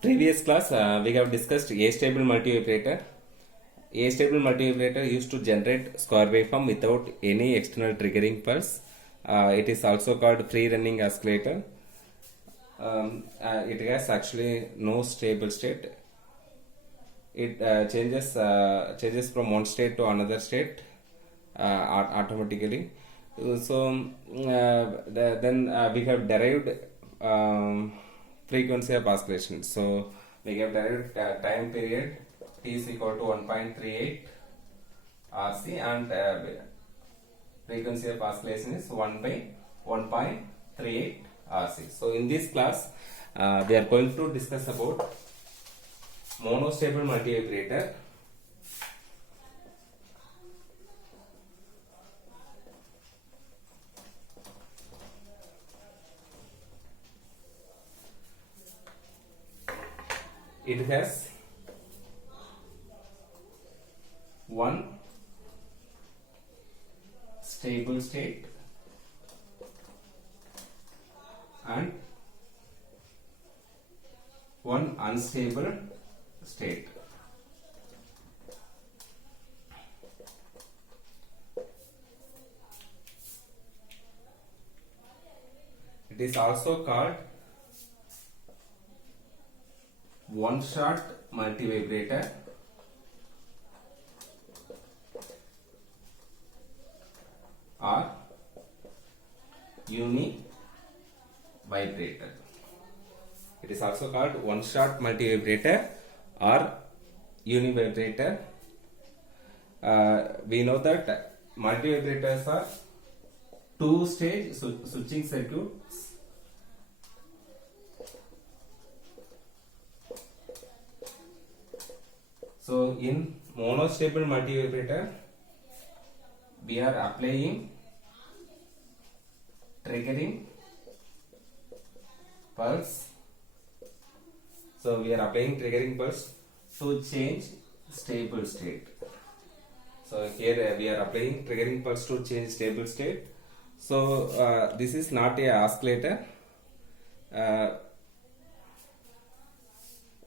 Previous class, we have discussed A-stable multivibrator. A-stable multivibrator used to generate square waveform without any external triggering pulse. It is also called free running oscillator. It has actually no stable state. It changes from one state to another state automatically. Then we have derived frequency of oscillation. So we have derived time period t is equal to 1.38 RC and frequency of oscillation is 1 by 1.38 RC. So in this class we are going to discuss about monostable multivibrator. It has one stable state and one unstable state. It is also called one-shot multivibrator or univibrator. It is also called one-shot multivibrator or univibrator. We know that multivibrators are two-stage switching circuits. So in monostable multivibrator, we are applying triggering pulse. So we are applying triggering pulse to change stable state. So here we are applying triggering pulse to change stable state. So this is not a oscillator.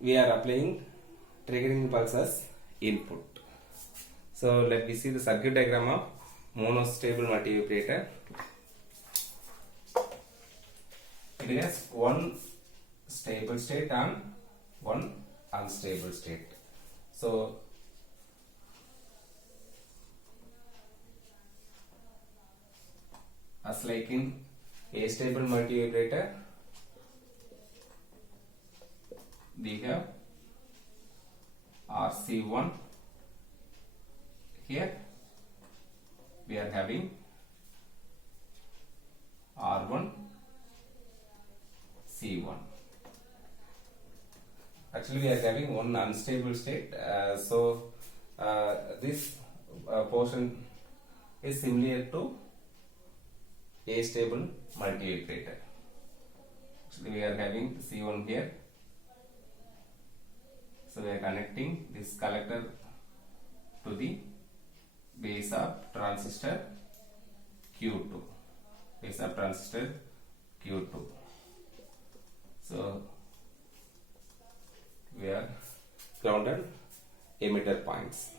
We are applying triggering pulse as input. So let me see the circuit diagram of monostable multivibrator. It has one stable state and one unstable state. So as like in A-stable multivibrator, we have RC1. Here we are having R1 C1. Actually we are having one unstable state, this portion is similar to A-stable multivibrator. Actually we are having C1 here. So we are connecting this collector to the base of transistor Q2. Base of transistor Q2. So we are grounded emitter points.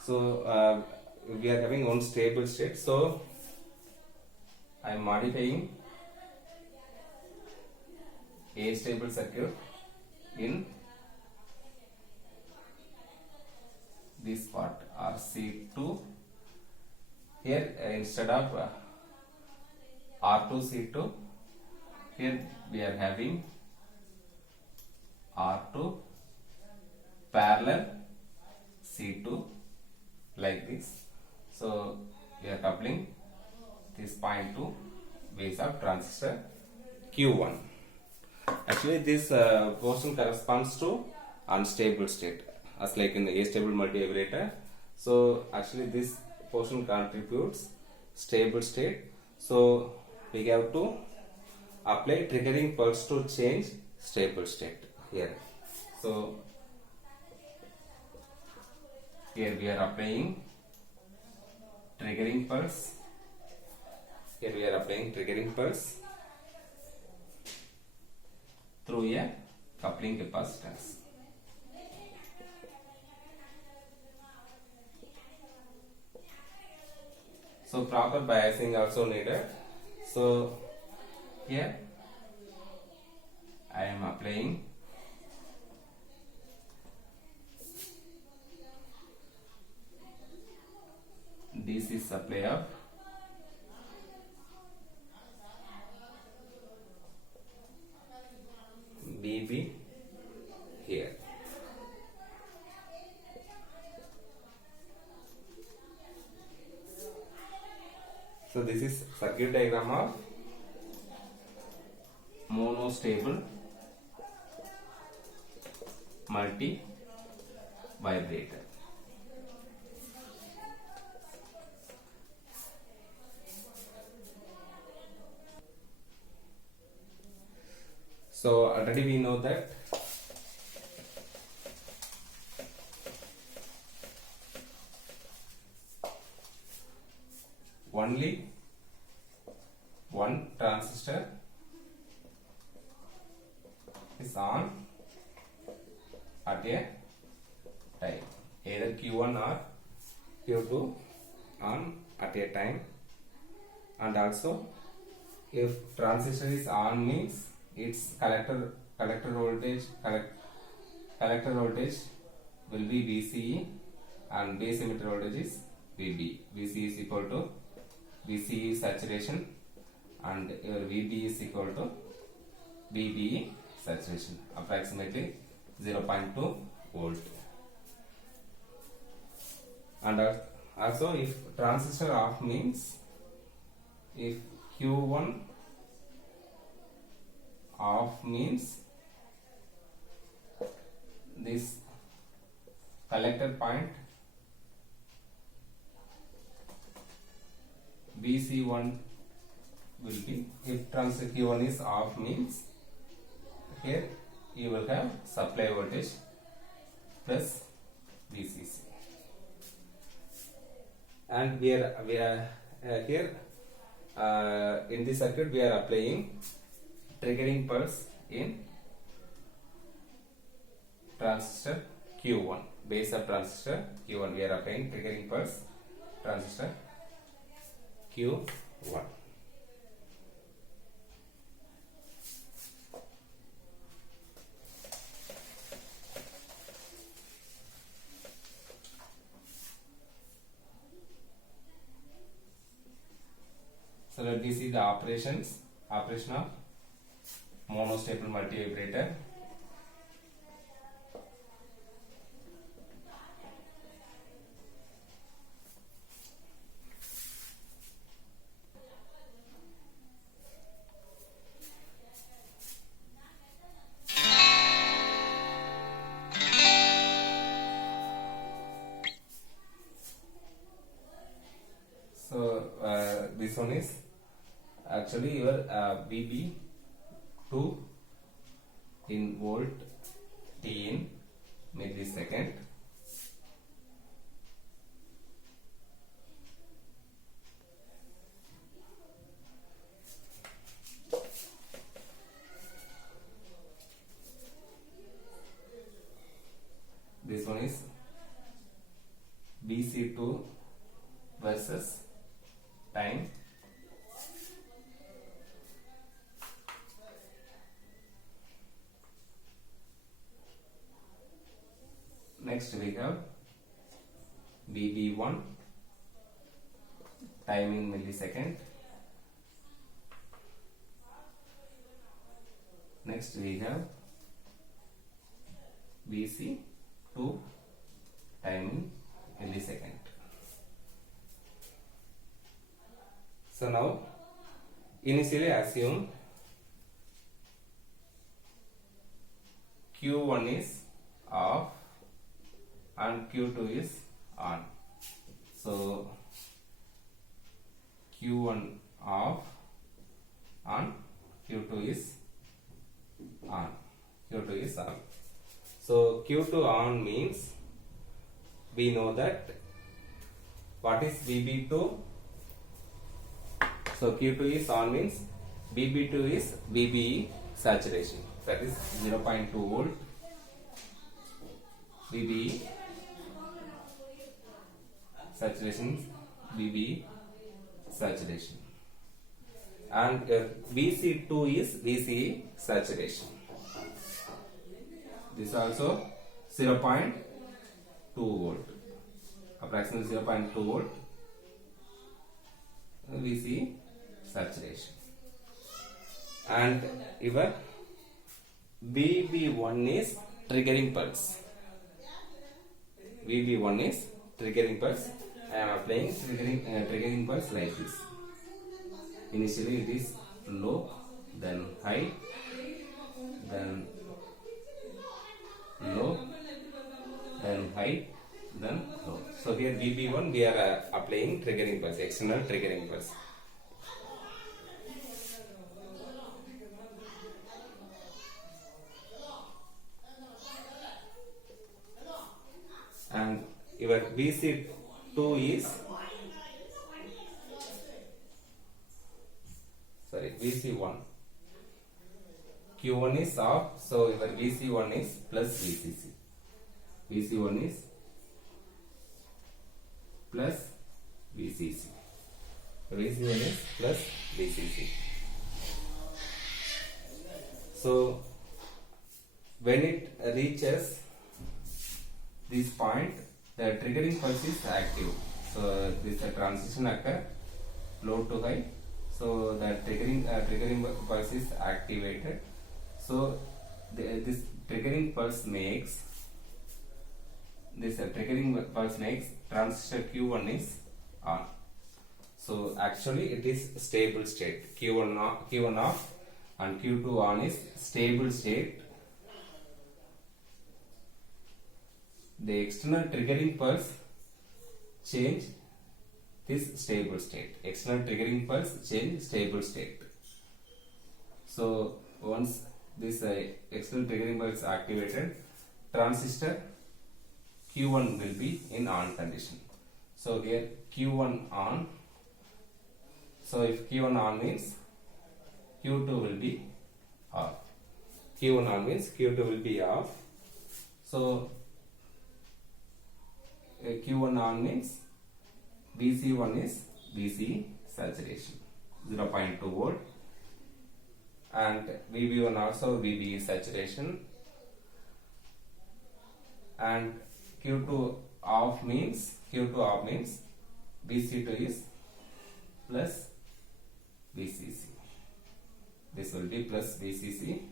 So we are having one stable state. So I am modifying a stable circuit in this part RC2. Here instead of R2C2, here we are having R2 parallel C2 like this. So we are coupling this point to base of transistor Q1. Actually this portion corresponds to unstable state as like in the A-stable multivibrator. So actually this portion contributes stable state. So we have to apply triggering pulse to change stable state here. So here we are applying triggering pulse. Here we are applying triggering pulse through a coupling capacitance. So proper biasing also needed. So here I am applying DC supply of BB here. So this is circuit diagram of monostable multi vibrator. So already we know that only one transistor is on at a time, either Q1 or Q2 on at a time, and also if transistor is on means its collector voltage will be VCE and base emitter voltage is VB. VCE is equal to VCE saturation and your VB is equal to VBE saturation, approximately 0.2 volt. And also if transistor off means if Q1 off means this collector point VC1 will be, if transistor Q1 is off means here you will have supply voltage plus VCC, and we are here in this circuit we are applying triggering pulse in transistor Q1, base of transistor Q1. We are applying triggering pulse transistor Q1. So let me see the operation of monostable multivibrator. So this one is actually your VB2 in volt, T in millisecond. This one is BC2 versus time. Next we have BB1 time in millisecond. Next we have BC2 time in millisecond. So now initially assume Q1 is off and Q2 is on. So Q1 off and Q2 is on. Q2 is on. So Q2 on means we know that what is VB2. So Q2 is on means VB2 is VBE saturation, that is 0.2 volt VBE saturation, VBE saturation, and VC2 is VCE saturation. This also 0.2 volt, approximately 0.2 volt VCE saturation. And your VB1 is triggering pulse. VB1 is triggering pulse. I am applying triggering pulse like this. Initially it is low, then high, then low, then high, then low. So here VB1 we are applying triggering pulse, external triggering pulse. And your VC2 is VC1. Q1 is off, so your VC1 is plus VCC. VC1 is plus VCC. VC1 is plus VCC. So when it reaches this point, the triggering pulse is active. So this transition occur low to high. So the triggering pulse is activated. So this triggering pulse makes transistor Q1 is on. So actually it is stable state. Q1 off and Q2 on is stable state. The external triggering pulse change this stable state. External triggering pulse change stable state. So once this external triggering pulse activated, transistor Q1 will be in on condition. So here Q1 on. So if Q1 on means Q2 will be off. Q1 on means Q2 will be off. So Q1 on means VC1 is VC saturation 0.2 volt, and VB1 also VB saturation, and Q2 off means VC2 is plus VCC. This will be plus VCC.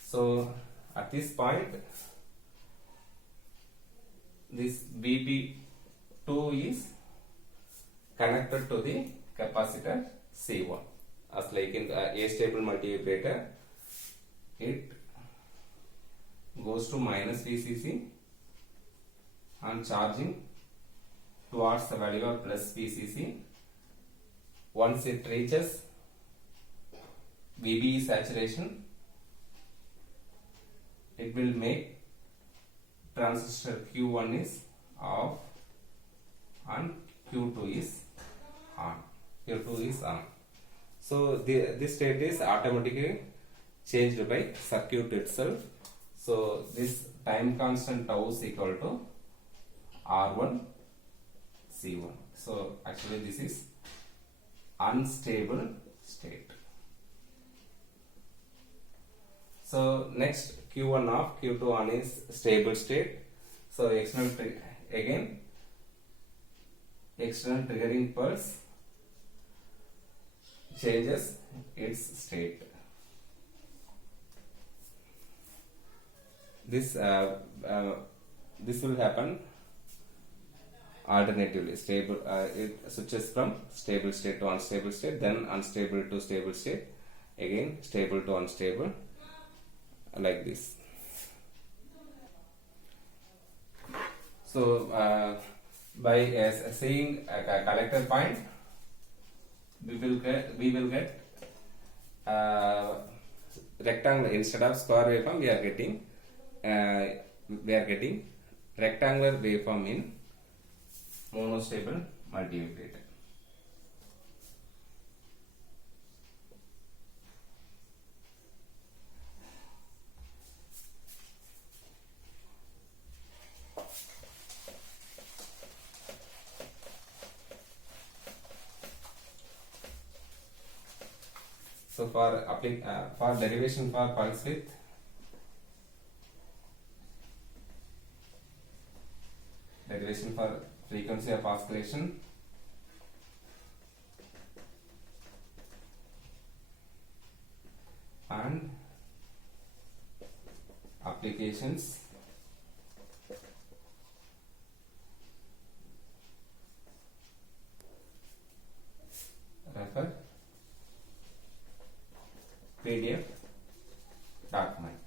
So at this point, this VB2 is connected to the capacitor C1. As like in the A-stable multivibrator, it goes to minus VCC and charging towards the value of plus VCC. Once it reaches VB saturation, it will make transistor Q1 is off and Q2 is on. Q2 is on. So this state is automatically changed by circuit itself. So this time constant tau is equal to R1 C1. So actually this is unstable state. So next Q1 off, Q2 on is stable state. So external triggering pulse changes its state. This will happen alternatively. Stable, it switches from stable state to unstable state, then unstable to stable state, again stable to unstable, like this. So by seeing a collector point, we will get rectangle instead of square waveform. We are getting rectangular waveform in monostable multivibrator. So for derivation for pulse width, derivation for frequency of oscillation, and applications, refer PDF document.